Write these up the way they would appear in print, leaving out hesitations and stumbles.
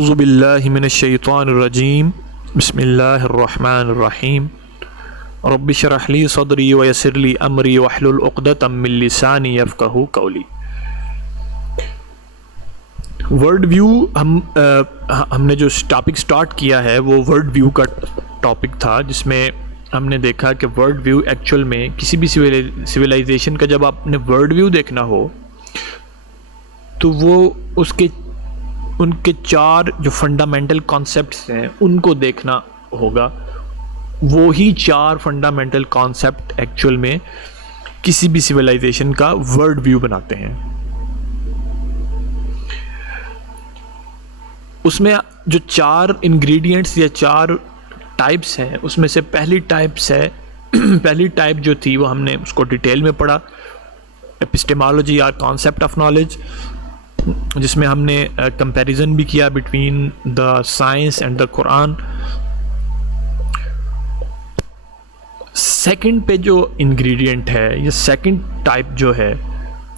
औज़ु बिल्लाहि मिनश्शैतानिर्रजीम बिस्मिल्लाहिर्रहमानिर्रहीम रब्बि इश्रह ली सदरी व यस्सिर ली अमरी वहलुल उक़दतम मिन लिसानी यफ़क़हू क़ौली। वर्ड व्यू हमने जो टॉपिक स्टार्ट किया है वो वर्ड व्यू का टॉपिक था, जिसमें हमने देखा कि वर्ड व्यू एक्चुअल में किसी भी सिविलाइजेशन का जब आपने वर्ड व्यू देखना हो तो वो उनके चार जो फंडामेंटल कॉन्सेप्ट्स हैं उनको देखना होगा। वो ही चार फंडामेंटल कॉन्सेप्ट एक्चुअल में किसी भी सिविलाइजेशन का वर्ड व्यू बनाते हैं। उसमें जो चार इंग्रेडिएंट्स या चार टाइप्स हैं उसमें से पहली टाइप जो थी वो हमने उसको डिटेल में पढ़ा, एपिस्टेमोलॉजी या कॉन्सेप्ट ऑफ नॉलेज, जिसमें हमने कंपैरिजन भी किया between the science and the Quran. Second पे जो इंग्रेडिएंट है या सेकंड टाइप जो है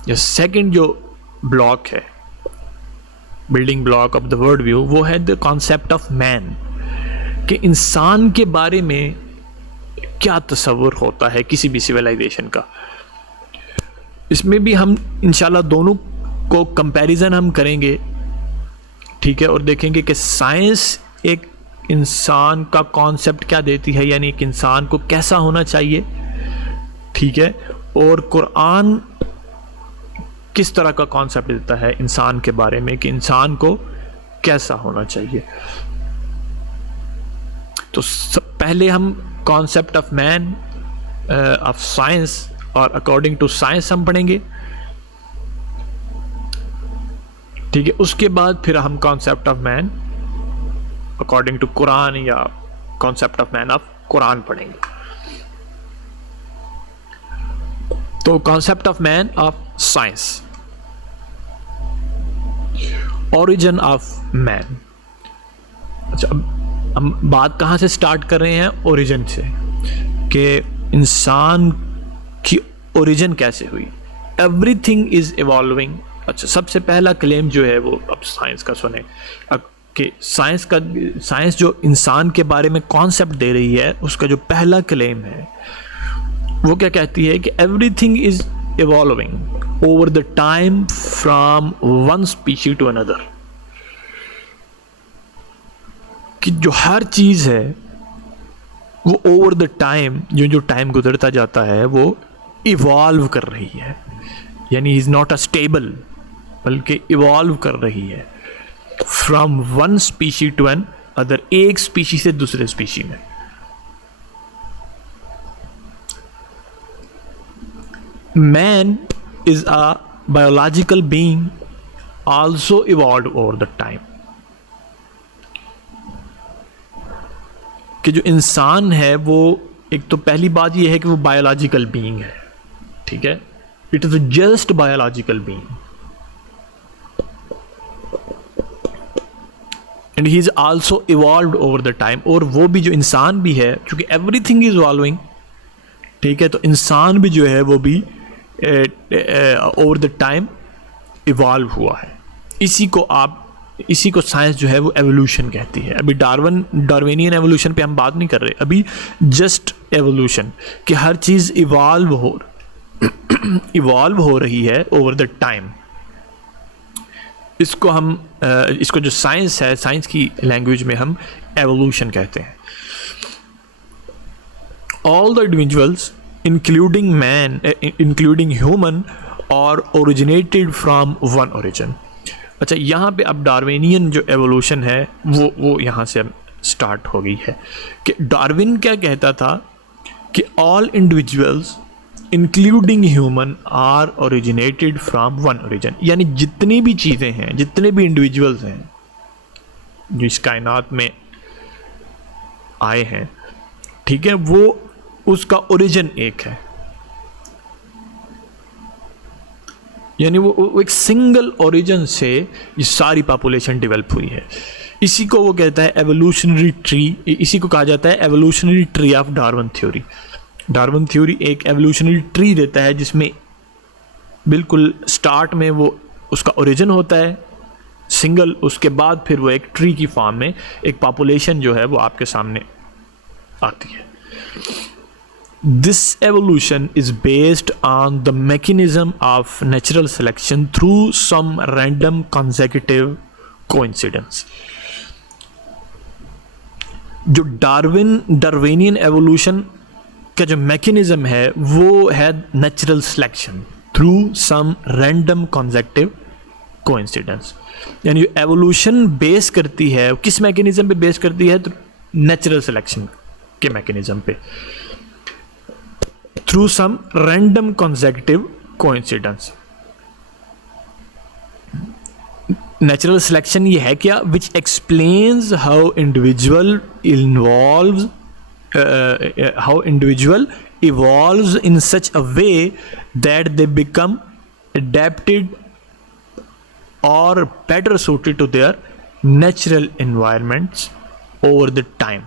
या सेकंड जो ब्लॉक है, building block of the word view, वो है द कॉन्सेप्ट ऑफ मैन, कि इंसान के बारे में क्या तस्वुर होता है किसी भी सिविलाइजेशन का। इसमें भी हम इंशाल्लाह दोनों को कंपैरिजन हम करेंगे, ठीक है, और देखेंगे कि साइंस एक इंसान का कॉन्सेप्ट क्या देती है, यानी एक इंसान को कैसा होना चाहिए, ठीक है, और कुरान किस तरह का कॉन्सेप्ट देता है इंसान के बारे में कि इंसान को कैसा होना चाहिए। तो पहले हम concept of man of science और अकॉर्डिंग टू साइंस हम पढ़ेंगे, ठीक है। उसके बाद फिर हम concept of man according to Quran या concept of man of Quran पढ़ेंगे। तो concept of man of science, origin of man. अच्छा, अब हम बात कहाँ से स्टार्ट कर रहे हैं? ओरिजिन से, कि इंसान की ओरिजिन कैसे हुई। Everything is evolving. अच्छा, सबसे पहला क्लेम जो है वो अब साइंस का सुने, कि साइंस जो इंसान के बारे में कॉन्सेप्ट दे रही है उसका जो पहला क्लेम है वो क्या कहती है कि everything is evolving over the time from one species to another, कि जो हर चीज है वो ओवर द टाइम, जो टाइम गुजरता जाता है वो इवॉल्व कर रही है, यानी इज नॉट अ स्टेबल, बल्कि इवॉल्व कर रही है from one species to another, एक स्पीशी से दूसरे स्पीशी में। Man is a biological being also evolve over the time, कि जो इंसान है वो एक तो पहली बात ये है कि वो बायोलॉजिकल बीइंग है, ठीक है, it is just biological being and he is also evolved over the time. और वो भी जो इंसान भी है, क्योंकि एवरीथिंग इज इवॉल्विंग, ठीक है, तो इंसान भी जो है वो भी ओवर द टाइम इवॉल्व हुआ है। इसी को साइंस जो है वो एवोल्यूशन कहती है। अभी डार्विनियन एवोल्यूशन पे हम बात नहीं कर रहे, अभी जस्ट एवोल्यूशन, कि हर चीज इवॉल्व हो रही है ओवर द टाइम। इसको जो साइंस है, साइंस की लैंग्वेज में हम एवोल्यूशन कहते हैं। All the individuals including man, including human, और ओरिजिनेटेड फ्रॉम वन ओरिजिन। अच्छा, यहाँ पे अब डार्विनियन जो एवोल्यूशन है वो यहाँ से स्टार्ट हो गई है, कि डार्विन क्या कहता था कि all individuals including human are originated from one origin, यानी जितनी भी चीज़ें हैं, जितने भी इंडिविजुअल्स हैं जो इस कायनात में आए हैं, ठीक है, वो उसका ओरिजिन एक है, यानी वो एक सिंगल ओरिजिन से ये सारी पॉपुलेशन डेवलप हुई है। इसी को वो कहता है एवोल्यूशनरी ट्री, इसी को कहा जाता है evolutionary tree of Darwin theory. Darwin theory एक एवोल्यूशनरी ट्री देता है जिसमें बिल्कुल स्टार्ट में वो उसका ओरिजिन होता है, सिंगल, उसके बाद फिर वो एक ट्री की फॉर्म में एक पॉपुलेशन जो है वो आपके सामने आती है. This evolution is based on the mechanism of natural selection through some random consecutive coincidence. जो डार्विनियन एवोल्यूशन का जो मैकेनिज्म है वो है natural selection through some random consecutive coincidence. यानी एवोल्यूशन बेस करती है किस मैकेनिज्म पे बेस करती है, तो नेचुरल सिलेक्शन के मैकेनिज्म पे, through some random consecutive coincidence. Natural selection ये है क्या, which explains how individual evolves in such a way that they become adapted or better suited to their natural environments over the time.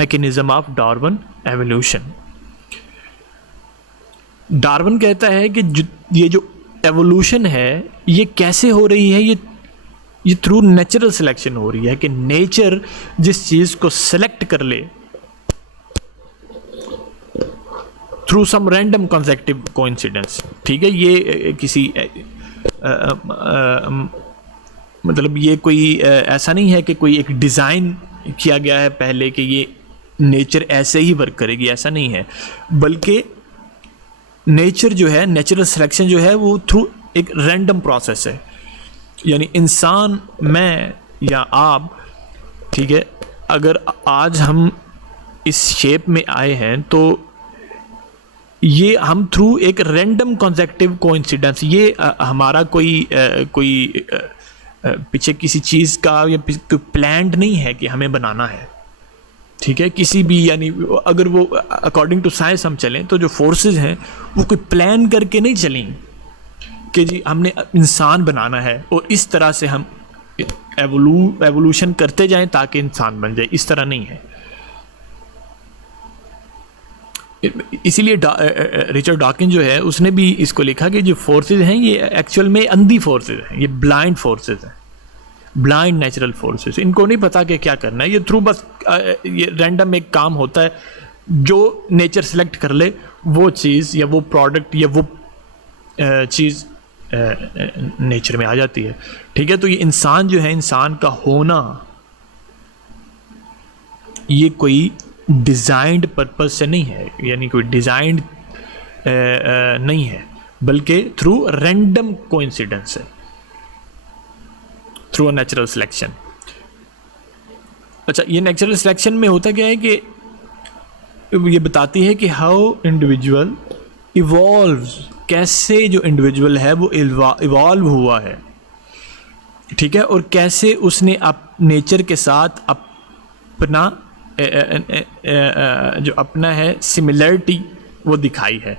Mechanism of Darwin evolution. Darwin कहता है कि ये जो evolution है ये कैसे हो रही है, ये थ्रू नेचुरल सिलेक्शन हो रही है कि नेचर जिस चीज़ को सेलेक्ट कर ले through some random consecutive coincidence. ठीक है, ये किसी मतलब ये कोई ऐसा नहीं है कि कोई एक डिज़ाइन किया गया है पहले कि ये नेचर ऐसे ही वर्क करेगी, ऐसा नहीं है, बल्कि नेचर जो है, नेचुरल सिलेक्शन जो है वो थ्रू एक रैंडम प्रोसेस है. यानी इंसान, मैं या आप, ठीक है, अगर आज हम इस शेप में आए हैं तो ये हम थ्रू एक रैंडम कॉन्सेक्टिव कोइंसिडेंस, ये हमारा कोई पीछे किसी चीज़ का या कोई प्लान्ड नहीं है कि हमें बनाना है. ठीक है, किसी भी, यानी अगर वो अकॉर्डिंग टू साइंस हम चलें तो जो फोर्सेस हैं वो कोई प्लान करके नहीं चलें कि जी हमने इंसान बनाना है और इस तरह से हम एवोल्यूशन करते जाएं ताकि इंसान बन जाए, इस तरह नहीं है. इसीलिए रिचर्ड डॉकिंस जो है उसने भी इसको लिखा कि जो फोर्सेस हैं ये एक्चुअल में अंधी फोर्सेस हैं, ये ब्लाइंड फोर्सेस हैं, ब्लाइंड नेचुरल फोर्सेस. इनको नहीं पता कि क्या करना है, ये थ्रू बस ये रैंडम एक काम होता है, जो नेचर सेलेक्ट कर ले वो चीज़ या वो प्रोडक्ट या वो चीज़ नेचर में आ जाती है. ठीक है, तो ये इंसान जो है, इंसान का होना ये कोई डिज़ाइंड पर्पस से नहीं है, यानी कोई डिज़ाइंड नहीं है, बल्कि थ्रू रैंडम कोइंसिडेंस है, थ्रू अ नेचुरल सिलेक्शन. अच्छा, ये नेचुरल सिलेक्शन में होता क्या है कि ये बताती है कि हाउ इंडिविजुअल इवॉल्व्स, कैसे जो इंडिविजुअल है वो इवॉल्व हुआ है. ठीक है, और कैसे उसने नेचर के साथ अपना जो अपना है सिमिलरिटी वो दिखाई है.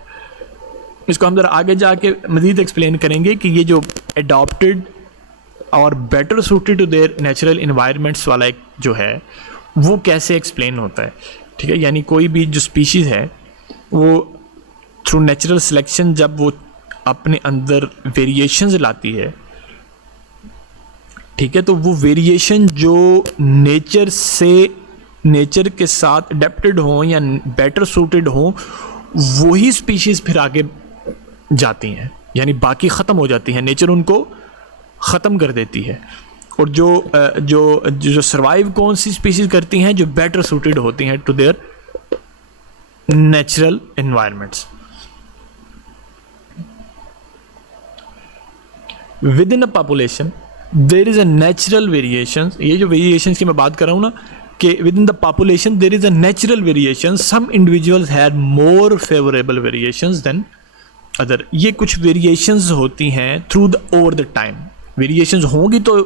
इसको हम ज़रा आगे जाके मज़ीद एक्सप्लेन करेंगे कि ये जो अडॉप्टेड और better suited to their natural environments वाला एक जो है वो कैसे एक्सप्लेन होता है. ठीक है, यानी कोई भी जो स्पीशीज़ है वो थ्रू नेचुरल सिलेक्शन जब वो अपने अंदर वेरिएशंस लाती है, ठीक है, तो वो वेरिएशन जो नेचर के साथ अडेप्टेड हो या बेटर सूटेड हो वही स्पीशीज़ फिर आगे जाती हैं, यानी बाकी ख़त्म हो जाती हैं, नेचर उनको ख़त्म कर देती है. और जो सर्वाइव कौन सी स्पीशीज़ करती हैं, जो बेटर सूटेड होती हैं to their natural environments. Within a population there is a natural variation. ये जो वेरिएशंस की मैं बात कर रहा हूँ ना, कि within the population there is a natural variation, some individuals had more favourable variations than other. ये कुछ वेरिएशंस होती हैं through the over the time. Variations होंगी तो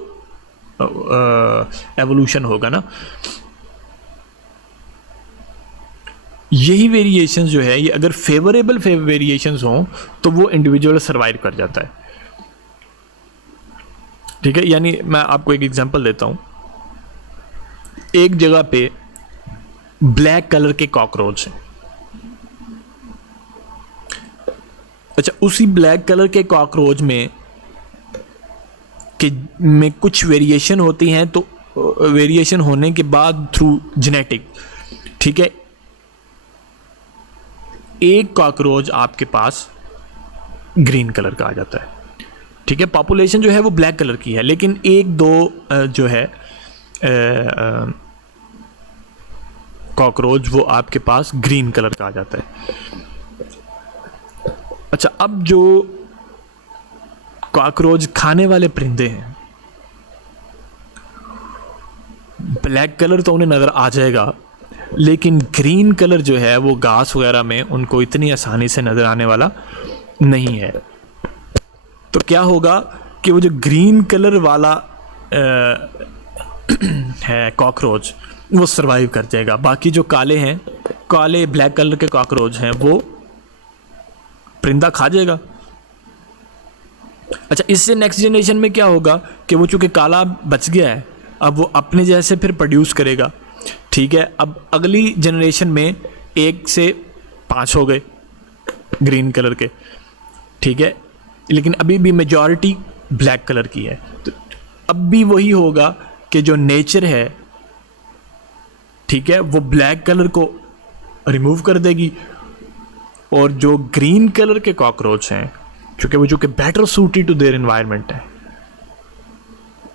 एवोल्यूशन होगा ना. यही वेरिएशंस जो है, ये अगर फेवरेबल वेरिएशंस हों तो वो इंडिविजुअल सर्वाइव कर जाता है. ठीक है, यानी मैं आपको एक एग्जांपल देता हूँ. एक जगह पे ब्लैक कलर के कॉकरोच हैं. अच्छा, उसी ब्लैक कलर के कॉकरोच में कि में कुछ वेरिएशन होती हैं, तो वेरिएशन होने के बाद थ्रू जेनेटिक, ठीक है, एक कॉकरोच आपके पास ग्रीन कलर का आ जाता है, ठीक है। पॉपुलेशन जो है वो ब्लैक कलर की है, लेकिन एक दो जो है कॉकरोच वो आपके पास ग्रीन कलर का आ जाता है। अच्छा, अब जो कॉकरोच खाने वाले परिंदे हैं, ब्लैक कलर तो उन्हें नज़र आ जाएगा, लेकिन ग्रीन कलर जो है वो घास वगैरह में उनको इतनी आसानी से नज़र आने वाला नहीं है। तो क्या होगा कि वो जो ग्रीन कलर वाला है कॉकरोच, वो सरवाइव कर जाएगा। बाकी जो काले हैं, काले ब्लैक कलर के कॉकरोच हैं, वो परिंदा खा जाएगा। अच्छा, इससे नेक्स्ट जनरेशन में क्या होगा कि वो चूंकि काला बच गया है, अब वो अपने जैसे फिर प्रोड्यूस करेगा, ठीक है। अब अगली जनरेशन में 1 से 5 हो गए ग्रीन कलर के, ठीक है, लेकिन अभी भी मेजॉरिटी ब्लैक कलर की है। तो अब भी वही होगा कि जो नेचर है, ठीक है, वो ब्लैक कलर को रिमूव कर देगी, और जो ग्रीन कलर के कॉकरोच हैं, क्योंकि वो जो कि better suited to their environment है,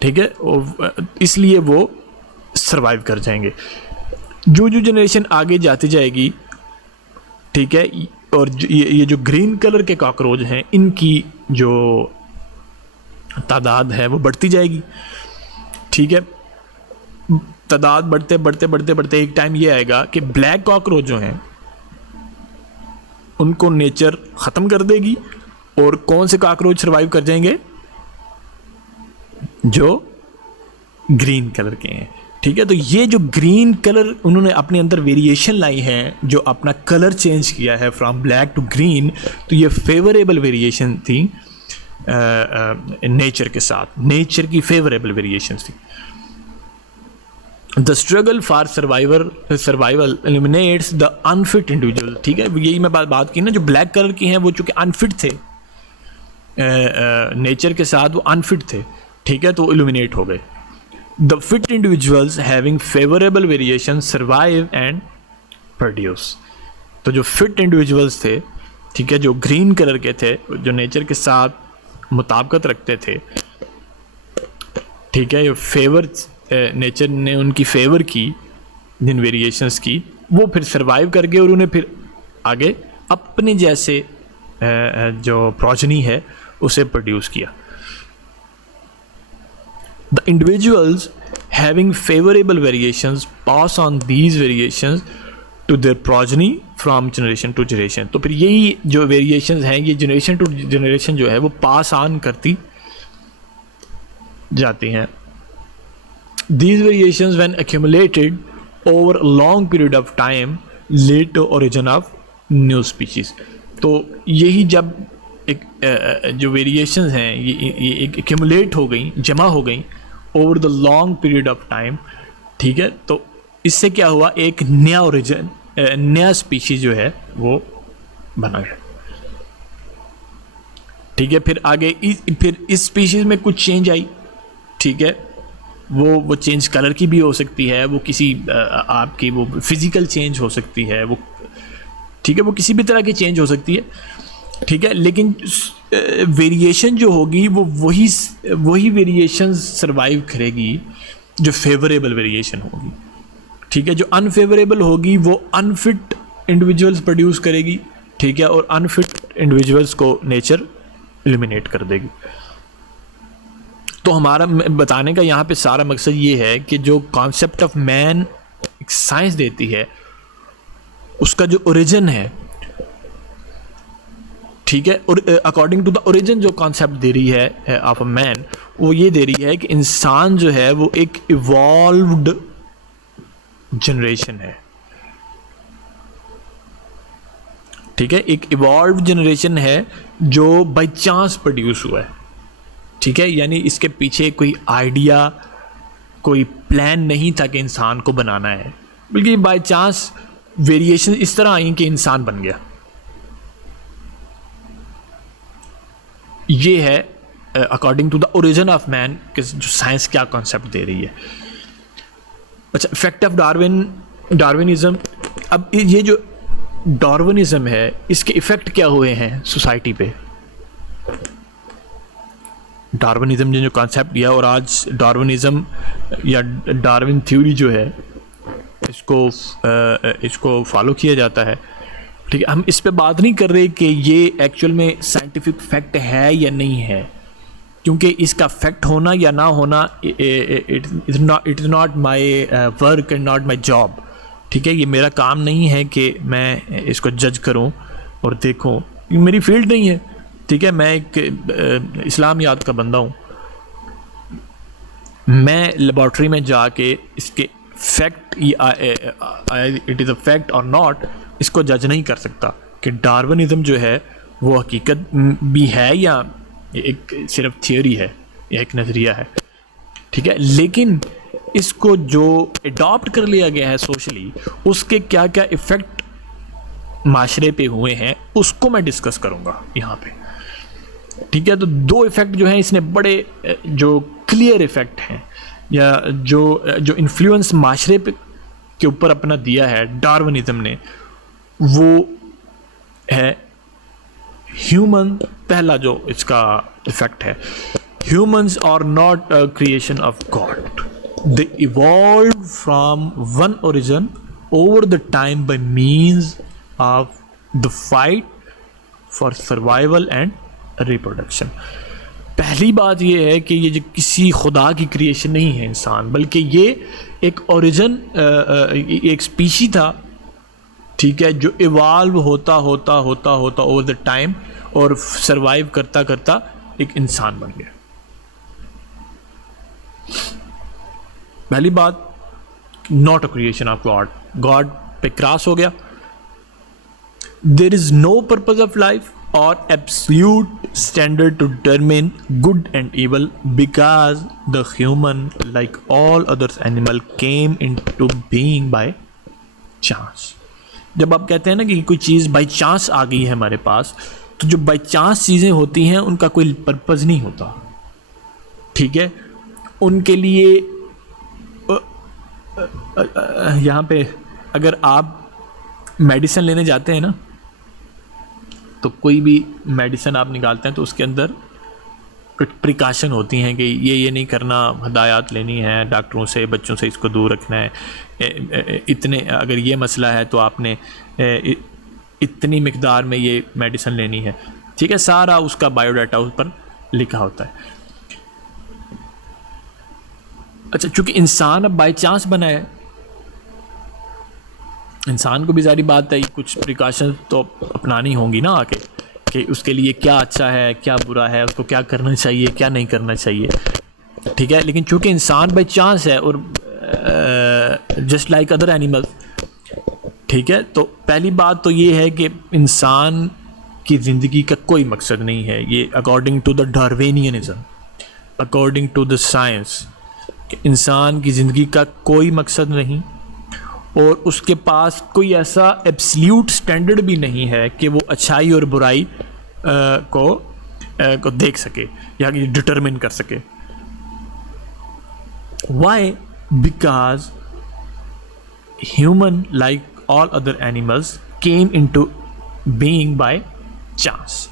ठीक है, और इसलिए वो सरवाइव कर जाएंगे। जो जनरेशन आगे जाती जाएगी, ठीक है, और ये जो ग्रीन कलर के कॉकरोच हैं, इनकी जो तादाद है वो बढ़ती जाएगी, ठीक है। तादाद बढ़ते बढ़ते बढ़ते बढ़ते एक टाइम ये आएगा कि ब्लैक कॉकरोच जो हैं उनको नेचर ख़त्म कर देगी, और कौन से कॉकरोच सर्वाइव कर जाएंगे? जो ग्रीन कलर के हैं, ठीक है। तो ये जो ग्रीन कलर उन्होंने अपने अंदर वेरिएशन लाई है, जो अपना कलर चेंज किया है फ्रॉम ब्लैक टू ग्रीन, तो ये फेवरेबल वेरिएशन थी नेचर के साथ, नेचर की फेवरेबल वेरिएशन थी। The struggle for survival eliminates the unfit individual, ठीक है, यही मैं बात की ना, जो ब्लैक कलर की हैं वो चूंकि अनफिट थे नेचर के साथ, वो अनफिट थे, ठीक है, तो एलिमिनेट हो गए। The fit individuals having favourable variation survive and produce, तो जो फिट इंडिविजुअल्स थे, ठीक है, जो ग्रीन कलर के थे, जो नेचर के साथ मुताबिकत रखते थे, ठीक है, ये फेवर नेचर ने उनकी फेवर की, जिन वेरिएशंस की, वो फिर सरवाइव कर गए, और उन्हें फिर आगे अपने जैसे जो प्रोजनी है उसे प्रोड्यूस किया। The individuals having favorable variations pass on these variations to their progeny from generation to generation, तो फिर यही जो वेरिएशंस हैं, ये जनरेशन टू जनरेशन जो है वो पास ऑन करती जाती हैं। These variations when accumulated over a long period of time lead to origin of new species, तो यही जब एक जो वेरिएशंस हैं ये एक accumulate हो गई, जमा हो गई over the long period of time, ठीक है, तो इससे क्या हुआ, एक नया ओरिजिन, नया स्पीशीज जो है वो बना गया, ठीक है। फिर आगे फिर इस स्पीशीज में कुछ चेंज आई, ठीक है, वो चेंज कलर की भी हो सकती है, वो किसी आपकी वो फिजिकल चेंज हो सकती है, वो, ठीक है, वो किसी भी तरह की चेंज हो सकती है, ठीक है, लेकिन वेरिएशन जो होगी वो वही वेरिएशन सरवाइव करेगी जो फेवरेबल वेरिएशन होगी, ठीक है। जो अनफेवरेबल होगी वो अनफिट इंडिविजुअल्स प्रोड्यूस करेगी, ठीक है, और अनफिट इंडिविजुअल्स को नेचर एलिमिनेट कर देगी। तो हमारा बताने का यहाँ पे सारा मकसद ये है कि जो कॉन्सेप्ट ऑफ मैन एक साइंस देती है, उसका जो ओरिजिन है, ठीक है, और अकॉर्डिंग टू द ओरिजिन जो कॉन्सेप्ट दे रही है ऑफ अ मैन, वो ये दे रही है कि इंसान जो है वो एक इवॉल्व्ड जनरेशन है, ठीक है, एक इवॉल्व्ड जनरेशन है जो बाय चांस प्रोड्यूस हुआ है, ठीक है, यानी इसके पीछे कोई आइडिया, कोई प्लान नहीं था कि इंसान को बनाना है, बल्कि बाय चांस वेरिएशन इस तरह आई कि इंसान बन गया। ये है according to the origin of man, जो साइंस क्या कॉन्सेप्ट दे रही है। अच्छा, इफेक्ट ऑफ डार्विनिज्म। अब ये जो डार्विनिज्म है, इसके इफेक्ट क्या हुए हैं सोसाइटी पे? डार्विनिज्म ने जो कॉन्सेप्ट दिया, और आज डार्विनिज्म या डार्विन थ्योरी जो है, इसको फॉलो किया जाता है। ठीक है, हम इस पे बात नहीं कर रहे कि ये एक्चुअल में साइंटिफिक फैक्ट है या नहीं है, क्योंकि इसका फैक्ट होना या ना होना it is not my work and not my job. ठीक है, ये मेरा काम नहीं है कि मैं इसको जज करूं और देखूं, ये मेरी फील्ड नहीं है। ठीक है, मैं एक इस्लामियात का बंदा हूं, मैं लेबॉर्ट्री में जाके इसके fact it is a fact और नॉट, इसको जज नहीं कर सकता कि डार्विनिज्म जो है वो हकीकत भी है या एक सिर्फ थियोरी है या एक नज़रिया है। ठीक है, लेकिन इसको जो अडॉप्ट कर लिया गया है सोशली, उसके क्या क्या इफ़ेक्ट माशरे पे हुए हैं उसको मैं डिस्कस करूँगा यहाँ पे। ठीक है, तो दो इफ़ेक्ट जो हैं इसने बड़े जो क्लियर इफ़ेक्ट हैं या जो इन्फ्लुएंस माशरे पे के ऊपर अपना दिया है डार्विनिज्म ने, वो है ह्यूमन। पहला जो इसका इफेक्ट है, humans are not a creation of God, they evolve from one origin over the time by means of the fight for survival and reproduction. पहली बात यह है कि ये जो किसी खुदा की क्रिएशन नहीं है इंसान, बल्कि ये एक ओरिजिन, एक स्पीशी था। ठीक है, जो इवाल्व होता ओवर द टाइम और सरवाइव करता करता एक इंसान बन गया। पहली बात, not a creation of God, God पे क्रॉस हो गया। There is no purpose of life or absolute standard to determine good and evil, because the human, like all other animal, came into being by chance. जब आप कहते हैं ना कि कोई चीज़ बाई चांस आ गई है हमारे पास, तो जो बाई चांस चीज़ें होती हैं उनका कोई पर्पज़ नहीं होता। ठीक है, उनके लिए यहाँ पे अगर आप मेडिसिन लेने जाते हैं ना, तो कोई भी मेडिसिन आप निकालते हैं तो उसके अंदर प्रिकॉशन होती हैं कि ये नहीं करना, हदायत लेनी है डॉक्टरों से, बच्चों से इसको दूर रखना है, इतने अगर ये मसला है तो आपने इतनी मिकदार में ये मेडिसिन लेनी है। ठीक है, सारा उसका बायोडाटा उस पर लिखा होता है। अच्छा, चूँकि इंसान अब बाई चांस बना है, इंसान को भी जारी बात है कुछ प्रिकॉशन तो अपनानी होंगी ना आके, कि उसके लिए क्या अच्छा है क्या बुरा है, उसको क्या करना चाहिए क्या नहीं करना चाहिए। ठीक है, लेकिन चूंकि इंसान बाई चांस है और जस्ट लाइक अदर एनिमल्स, ठीक है, तो पहली बात तो ये है कि इंसान की ज़िंदगी का कोई मकसद नहीं है। ये according to the Darwinianism, according to the science, इंसान की ज़िंदगी का कोई मकसद नहीं और उसके पास कोई ऐसा एब्सल्यूट स्टैंडर्ड भी नहीं है कि वो अच्छाई और बुराई को देख सके या डिटरमिन कर सके। Why? Because human like all other animals came into being by chance.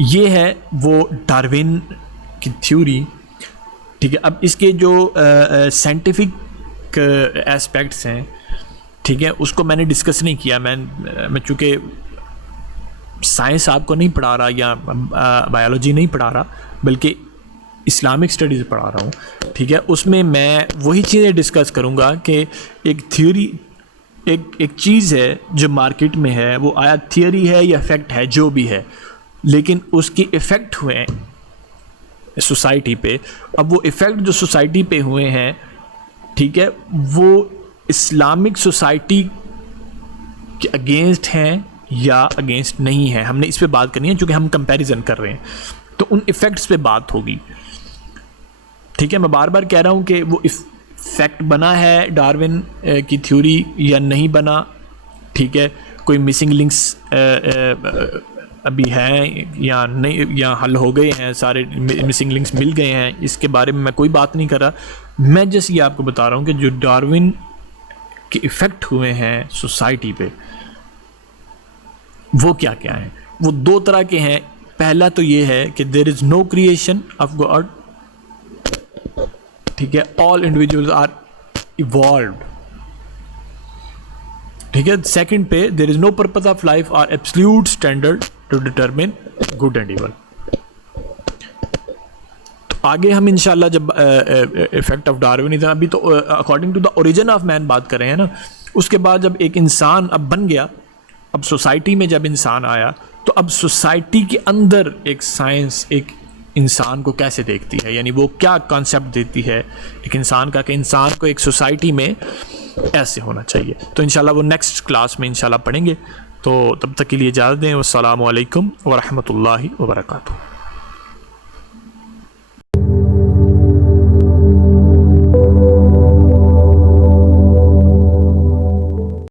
ये है वो डार्विन की थ्योरी। ठीक है, अब इसके जो साइंटिफिक एस्पेक्ट्स हैं, ठीक है, उसको मैंने डिस्कस नहीं किया। मैं चूँकि साइंस आपको नहीं पढ़ा रहा या बायोलॉजी नहीं पढ़ा रहा, बल्कि इस्लामिक स्टडीज़ पढ़ा रहा हूँ। ठीक है, उसमें मैं वही चीज़ें डिस्कस करूँगा कि एक थ्योरी, एक चीज़ है जो मार्केट में है, वो आया थियरी है या फैक्ट है, जो भी है, लेकिन उसके इफ़ेक्ट हुए सोसाइटी पे। अब वो इफ़ेक्ट जो सोसाइटी पे हुए हैं, ठीक है, वो इस्लामिक सोसाइटी के अगेंस्ट हैं या अगेंस्ट नहीं है, हमने इस पे बात करनी है क्योंकि हम कंपैरिजन कर रहे हैं, तो उन इफ़ेक्ट्स पे बात होगी। ठीक है, मैं बार बार कह रहा हूँ कि वो इफ़ेक्ट बना है डार्विन की थ्योरी या नहीं बना। ठीक है, कोई मिसिंग लिंक्स अभी हैं या नहीं, या हल हो गए हैं, सारे मिसिंग लिंक्स मिल गए हैं, इसके बारे में मैं कोई बात नहीं कर रहा। मैं जस्ट ये आपको बता रहा हूँ कि जो डार्विन के इफ़ेक्ट हुए हैं सोसाइटी पे वो क्या क्या हैं। वो दो तरह के हैं। पहला तो ये है कि there is no creation of God, ठीक है, ऑल इंडिविजुअल्स आर इवॉल्व्ड, ठीक है। सेकंड पे there is no purpose of life or absolute standard to determine good and evil. तो आगे हम इंशाल्लाह जब इफेक्ट ऑफ डार्विनिज्म, अभी तो according to the origin of man बात कर रहे हैं ना, उसके बाद जब एक इंसान अब बन गया, अब सोसाइटी में जब इंसान आया, तो अब सोसाइटी के अंदर एक साइंस एक इंसान को कैसे देखती है, यानी वो क्या कॉन्सेप्ट देती है एक इंसान का, कि इंसान को एक सोसाइटी में ऐसे होना चाहिए। तो इंशाल्लाह वो नेक्स्ट क्लास में इंशाल्लाह पढ़ेंगे। तो तब तक के लिए इजाज़त दें। वस्सलामु अलैकुम व रहमतुल्लाहि व बरकातुहू।